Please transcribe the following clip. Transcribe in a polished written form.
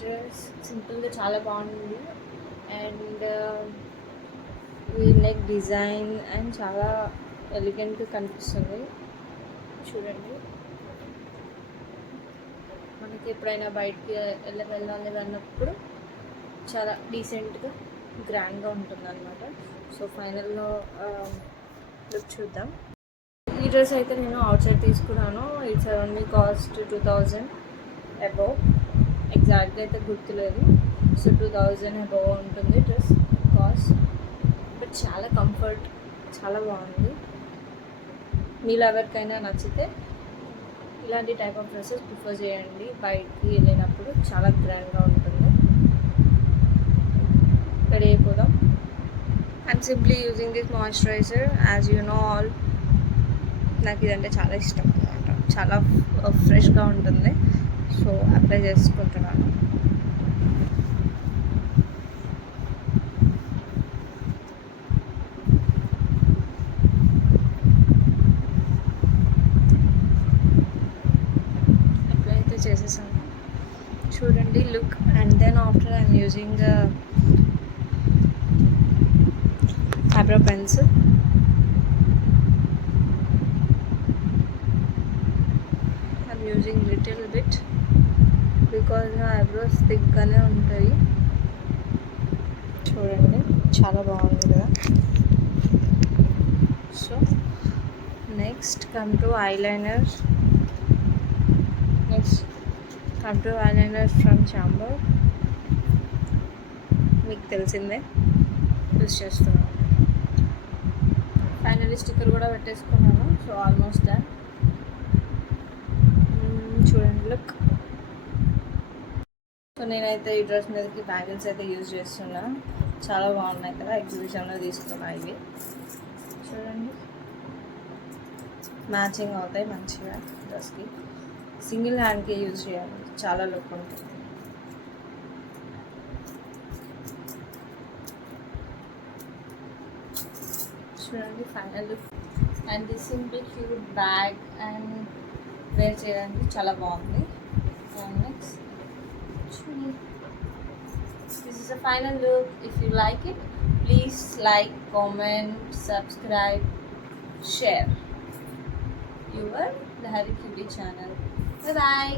డ్రెస్ సింపుల్గా చాలా బాగుంది. అండ్ నెక్ డిజైన్ అండ్ చాలా ఎలిగెంట్గా కనిపిస్తుంది. చూడండి, మనకి ఎప్పుడైనా బయటికి వెళ్ళాలి అన్నప్పుడు చాలా డీసెంట్గా గ్రాండ్గా ఉంటుంది అనమాట. సో ఫైనల్లో లుక్ చూద్దాం. ఈ డ్రెస్ అయితే నేను అవుట్ సైడ్ తీసుకున్నాను. ఇట్స్ ఓన్లీ కాస్ట్ 2000 అబోవ్. ఎగ్జాక్ట్గా అయితే గుర్తులేదు. సో 2000 అబోవ్ ఉంటుంది డ్రెస్ కాస్ట్. బట్ చాలా కంఫర్ట్, చాలా బాగుంది. మీలో ఎవరికైనా నచ్చితే ఇలాంటి టైప్ ఆఫ్ డ్రెస్సెస్ ప్రిఫర్ చేయండి. బయటికి వెళ్ళినప్పుడు చాలా గ్రాండ్గా ఉంటుంది. రెడీ అయిపోదాం. I'm simply using this moisturiser. As you know all, నాకు ఇదంటే చాలా ఇష్టం అనమాట. చాలా ఫ్రెష్గా ఉంటుంది. సో అప్లై చేసుకుంటున్నాను. అప్లై అయితే చేసేసాను. చూడండి look. And then after I'm using eyebrow pencil. I'm using little bit because నా eyebrows థిక్గానే ఉంటాయి. చూడండి, చాలా బాగుంది కదా. So next come to eyeliner. From Chambor. మీకు తెలిసిందే, యూస్ చేస్తున్నాను. ఫైనల్లీ స్టిక్కర్ కూడా పెట్టేసుకున్నాను. So almost done. చూడండి లుక్. సో నేనైతే ఈ డ్రెస్ మీదకి బ్యాంగిల్స్ అయితే యూజ్ చేస్తున్నా. చాలా బాగున్నాయి కదా, ఎగ్జిబిషన్లో తీసుకున్నా ఇవి. చూడండి, మ్యాచింగ్ అవుతాయి మంచిగా డ్రెస్కి. సింగిల్ హ్యాండ్కి యూజ్ చేయాలి, చాలా లుక్ ఉంటుంది. చూడండి final look. And this simple cute bag and wear చేయడానికి చాలా బాగుంది. And next this is the final look. If you like it, please like, comment, subscribe, share. Your Lahari Cutie channel. Bye bye.